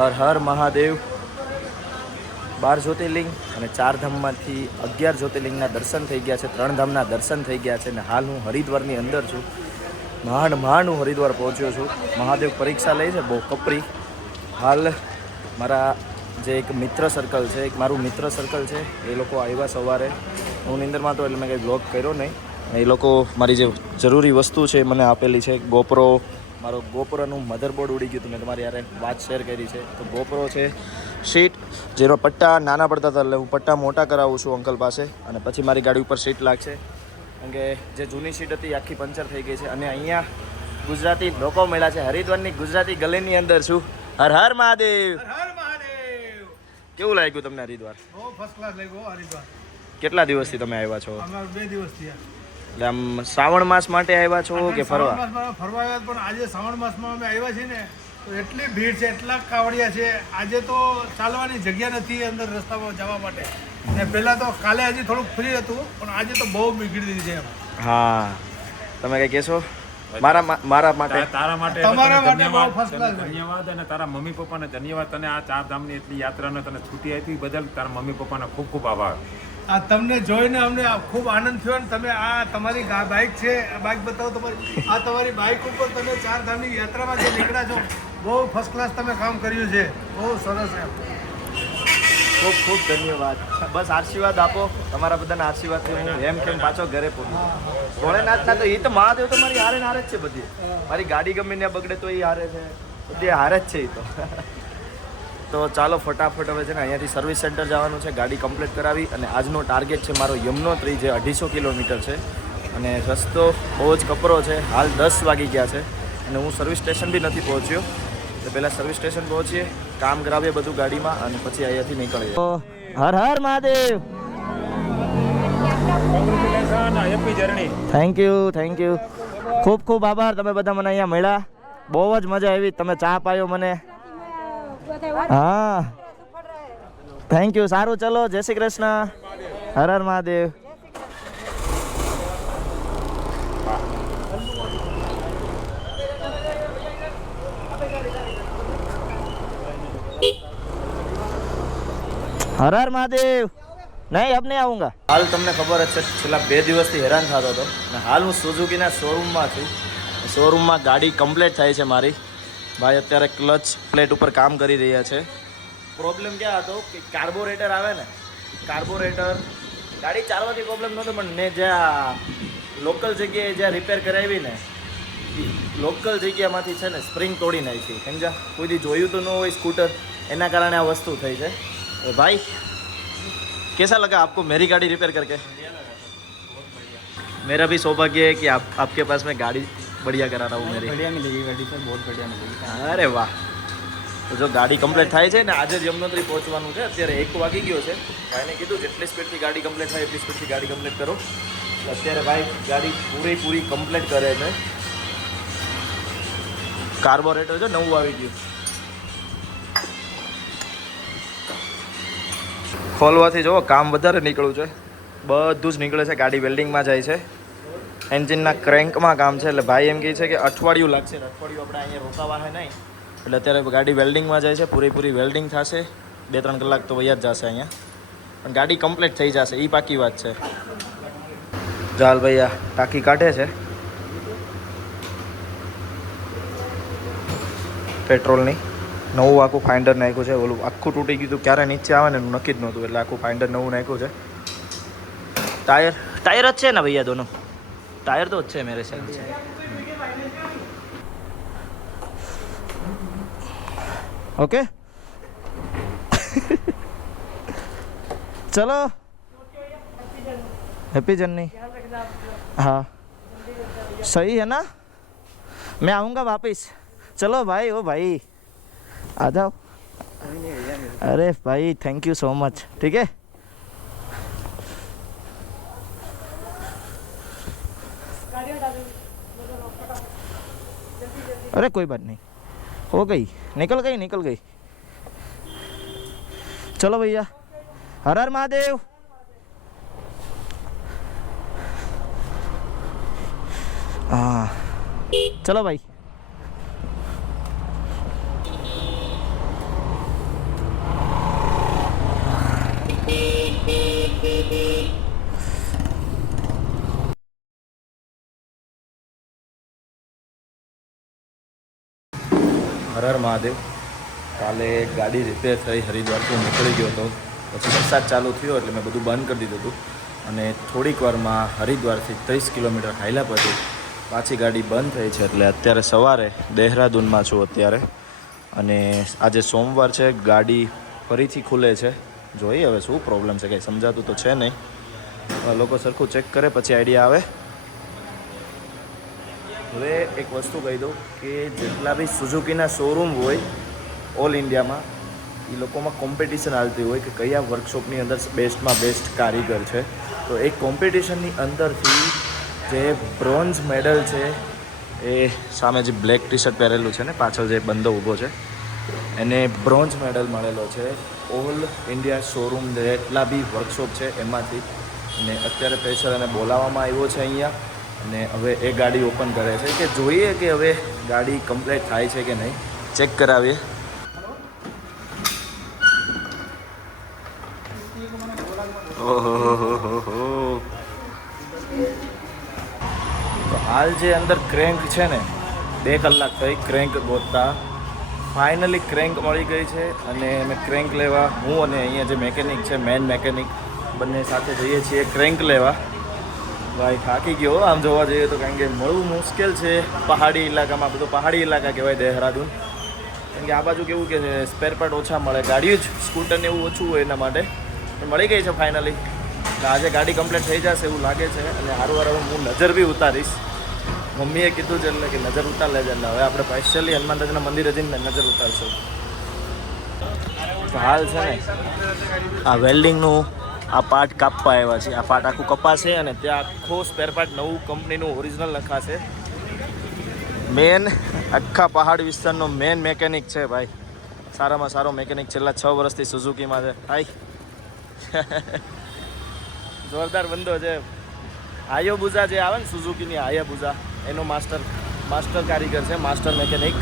હર હર મહાદેવ 12 જ્યોતિર્લિંગ અને 4 ધામમાંથી 11 જ્યોતિર્લિંગના દર્શન થઈ ગયા છે, 3 ધામના દર્શન થઈ ગયા છે અને હાલ હું હરિદ્વારની અંદર છું. માંડ હું હરિદ્વાર પહોંચ્યો છું. મહાદેવ પરીક્ષા લે છે બહુ કપરી. હાલ મારા જે એક મિત્ર સર્કલ છે, એક મારું મિત્ર સર્કલ છે, એ લોકો આવ્યા સવારે. હું નિંદરમાં હતો એટલે મેં કંઈ બ્લોગ કર્યો નહીં. એ લોકો મારી જે જરૂરી વસ્તુ છે મને આપેલી છે. ગોપ્રો, મારો ગોપ્રોનું મધરબોર્ડ ઉડી ગયું હતું, મેં તમારી યારે વાત શેર કરી છે. તો ગોપ્રો છે, સીટ જેનો પટ્ટા નાના પડતા હતા એટલે હું પટ્ટા મોટા કરાવું છું અંકલ પાસે, અને પછી મારી ગાડી ઉપર સીટ લાગશે. કારણ કે જે જૂની સીટ હતી આખી પંચર થઈ ગઈ છે. અને અહીંયા ગુજરાતી લોકો મળ્યા છે. હરિદ્વારની ગુજરાતી ગલીની અંદર છું. હર હર મહાદેવ. હર મહાદેવ. કેવું લાગ્યું તમને હરિદ્વાર? બહુ ફર્સ્ટ ક્લાસ લાગ્યો હરિદ્વાર. કેટલા દિવસથી તમે આવ્યા છો? અમારે 2 દિવસ થયા. એટલે આમ શ્રાવણ માસ માટે આવ્યા છો કે ફરવા? શ્રાવણ માસમાં ફરવા આવ્યા, પણ આજે શ્રાવણ માસમાં અમે આવ્યા છીએ ને તો એટલી ભીડ છે, એટલા કાવડિયા છે. આજે તો ચાલવાની જગ્યા નથી અંદર રસ્તામાં જવા માટે. ને પહેલાં તો કાલે હજી થોડુંક ફ્રી હતું, પણ આજે તો બહુ બીગડી દીધી છે. હા, તમે કંઈ કહેશો? મારા માટે તારા માટે તમારા માટે બહુ ધન્યવાદ. First class. ધન્યવાદ અને તારા મમ્મી પપ્પાને ધન્યવાદ. તને આ 4 ધામની એટલી યાત્રાને તને છૂટી આપી બદલ તારા મમ્મી પપ્પાને ખૂબ ખૂબ આભાર. આ તમને જોઈને અમને ખૂબ આનંદ થયો ને તમે આ તમારી બાઇક છે, આ બાઇક બતાવો તમારી. આ તમારી બાઇક ઉપર તમે 4 ધામની યાત્રામાં જે નીકળ્યા છો, બહુ ફર્સ્ટ ક્લાસ તમે કામ કર્યું છે. બહુ સરસ છે. ખૂબ ખૂબ ધન્યવાદ. બસ આશીર્વાદ આપો. તમારા બધાના આશીર્વાદથી હું એમ કેમ પાછો ઘરે પહોંચું. ભોળેનાથના તો એ તો મહાદેવ તો મારી હારે ને હારે જ છે બધી. મારી ગાડી ગમે ને બગડે તો એ હારે છે, બધી હારે જ છે એ તો. તો ચાલો ફટાફટ હવે છે ને અહીંયાથી સર્વિસ સેન્ટર જવાનું છે, ગાડી કમ્પ્લીટ કરાવી. અને આજનો ટાર્ગેટ છે મારો યમનોત્રી, જે 250 કિલોમીટર છે. અને રસ્તો બહુ જ કપરો છે. હાલ 10 વાગી ગયા છે અને હું સર્વિસ સ્ટેશન બી નથી પહોંચ્યો. તો પહેલાં સર્વિસ સ્ટેશન પહોંચીએ, કામ કરાવીએ બધું ગાડીમાં, અને પછી અહીંયાથી નીકળીએ. Har Har Mahadev. Congratulation, happy journey. Thank you. ખૂબ ખૂબ આભાર. તમે બધા મને અહીંયા મળ્યા, બહુ જ મજા આવી. તમે ચા પાયો મને. હા, થેન્ક યુ. સારું, ચલો, જય શ્રી કૃષ્ણ. હર હર મહાદેવ. હર હર મહાદેવ. નહીં, અબ નહીં આવુંગા. હાલ તમને ખબર જ છે, છેલ્લા 2 દિવસથી હેરાન થતો હતો. અને હાલ હું સુઝુકીના શોરૂમમાં છું. શોરૂમમાં ગાડી કમ્પ્લીટ થાય છે મારી. ભાઈ અત્યારે ક્લચ પ્લેટ ઉપર કામ કરી રહ્યા છે. પ્રોબ્લેમ ક્યાં હતો કે કાર્બોરેટર આવે ને, કાર્બોરેટર ગાડી ચાલવાથી પ્રોબ્લેમ નહોતો, પણ મેં જ્યાં લોકલ જગ્યાએ જ્યાં રિપેર કરાવી ને, લોકલ જગ્યામાંથી છે ને સ્પ્રિંગ તોડી નાખી. સમજા? કોઈ દી જોયું તો ન હોય સ્કૂટર, એના કારણે આ વસ્તુ થઈ છે. भाई कैसा लगा आपको मेरी गाड़ी रिपेयर करके? मेरा भी सौभाग्य है कि आपके पास में गाड़ी बढ़िया करा रहा हूँ. मेरी बढ़िया मिलेगी गाड़ी सर, बहुत बढ़िया मिलेगी. अरे वाह. તો જો ગાડી કમ્પ્લીટ થાય છે ને, આજે જ યમનોત્રી પહોંચવાનું છે. અત્યારે 1 વાગી ગયો છે. ભાઈને કીધું જેટલી સ્પીડથી ગાડી કમ્પ્લીટ થાય એટલી સ્પીડથી ગાડી કમ્પ્લીટ કરો. અત્યારે ભાઈ ગાડી પૂરી કમ્પ્લીટ કરે છે. કાર્બોરેટર જો નવું આવી ગયું. ખોલવાથી જુઓ કામ વધારે નીકળ્યું છે, બધું જ નીકળે છે. ગાડી વેલ્ડિંગમાં જાય છે, એન્જિનના ક્રેન્કમાં કામ છે. એટલે ભાઈ એમ કહે છે કે અઠવાડિયું લાગશે. અઠવાડિયું આપણે અહીંયા રોકાવા છે નહીં. એટલે અત્યારે ગાડી વેલ્ડિંગમાં જાય છે, પૂરી વેલ્ડિંગ થશે. 2-3 કલાક તો વયા જ જશે અહીંયા, પણ ગાડી કમ્પ્લીટ થઈ જશે, એ પાકી વાત છે. ચાલ ભાઈ, આ ટાંકી કાઢે છે પેટ્રોલની. નવું આખું ફાઇન્ડર નાખ્યું છે. ઓલું આખું તૂટી ગયું હતું, ક્યારે નીચે આવે ને નક્કી જ નહોતું, એટલે આખું ફાઇન્ડર નવું નાખ્યું છે. ટાયર જ છે ને ભૈયા, દોનો ટાયર તો જ છે મેરે સાઈડ છે. ओके चलो, हैप्पी जर्नी. हाँ सही है ना, मैं आऊँगा वापस. चलो भाई, ओ भाई आ जाओ. अरे भाई थैंक यू सो मच. ठीक है, अरे कोई बात नहीं, हो गई, निकल गई. चलो भैया, हर हर महादेव. हाँ चलो भाई. હર મહાદેવ. કાલે ગાડી રિપેર થઈ, હરિદ્વારથી નીકળી ગયો હતો, પછી વરસાદ ચાલુ થયો એટલે મેં બધું બંધ કરી દીધું હતું અને થોડીક વારમાં હરિદ્વારથી 30 કિલોમીટર હાલ્યા પછી પાછી ગાડી બંધ થઈ છે. એટલે અત્યારે સવારે દહેરાદૂનમાં છું અત્યારે, અને આજે સોમવાર છે, ગાડી ફરીથી ખુલે છે. જોઈએ હવે શું પ્રોબ્લેમ છે, કંઈ સમજાતું તો છે નહીં. લોકો સરખું ચેક કરે પછી આઈડિયા આવે. હવે એક વસ્તુ કહી દઉં કે જેટલા બી સુઝુકીના શોરૂમ હોય ઓલ ઇન્ડિયામાં, એ લોકોમાં કોમ્પિટિશન આવતી હોય કે કયા વર્કશોપની અંદર બેસ્ટમાં બેસ્ટ કારીગર છે. તો એ કોમ્પિટિશનની અંદરથી જે બ્રોન્ઝ મેડલ છે, એ સામે જે બ્લેક ટી શર્ટ પહેરેલું છે ને, પાછળ જે બંદો ઊભો છે, એને બ્રોન્ઝ મેડલ મળેલો છે ઓલ ઇન્ડિયા શોરૂમ જેટલા બી વર્કશોપ છે એમાંથી. અને અત્યારે પ્રેશર એને બોલાવવામાં આવ્યો છે અહીંયા, અને હવે એ ગાડી ઓપન કરે છે કે જોઈએ કે હવે ગાડી કમ્પ્લીટ થાય છે કે નહીં, ચેક કરાવીએ. ઓહો, તો હાલ જે અંદર ક્રેન્ક છે ને, 2 કલાક થઈ ક્રેન્ક ગોતતા. ફાઇનલી ક્રેન્ક મળી ગઈ છે અને અમે ક્રેન્ક લેવા, હું અને અહીંયા જે મેકેનિક છે, મેન મેકેનિક, બંને સાથે જઈએ છીએ ક્રેન્ક લેવા. ભાઈ થાકી ગયો આમ જોવા જઈએ તો, કારણ કે મળવું મુશ્કેલ છે પહાડી ઇલાકામાં. બધું પહાડી ઇલાકા કહેવાય દહેરાદૂન, કારણ કે આ બાજુ કેવું કે સ્પેર પાર્ટ ઓછા મળે, ગાડીઓ જ સ્કૂટરને એવું ઓછું હોય એના માટે. પણ મળી ગઈ છે ફાઇનલી. આજે ગાડી કમ્પ્લીટ થઈ જશે એવું લાગે છે. અને સારું હવે હું નજર બી ઉતારીશ, મમ્મીએ કીધું છે એટલે કે નજર ઉતાર લેજે. એટલે હવે આપણે સ્પેશિયલી હનુમાન દાદાના મંદિરે જઈને નજર ઉતારશું. તો હાલ છે ને આ વેલ્ડિંગનું આ પાર્ટ કાપવા આવ્યા છે. આ પાર્ટ આખું કપાશે અને ત્યાં આખો સ્પેર પાર્ટ નવું કંપનીનું ઓરિજિનલ લખાશે. મેન આખા પહાડ વિસ્તારનો મેન મેકેનિક છે ભાઈ, સારામાં સારો મેકેનિક છેલ્લા 6 વર્ષથી સુઝુકીમાં છે. હાય જોરદાર બંદો છે. હાયાબુઝા જે આવે ને સુઝુકીની હાયાબુઝા, એનો માસ્ટર કારીગર છે, માસ્ટર મેકેનિક.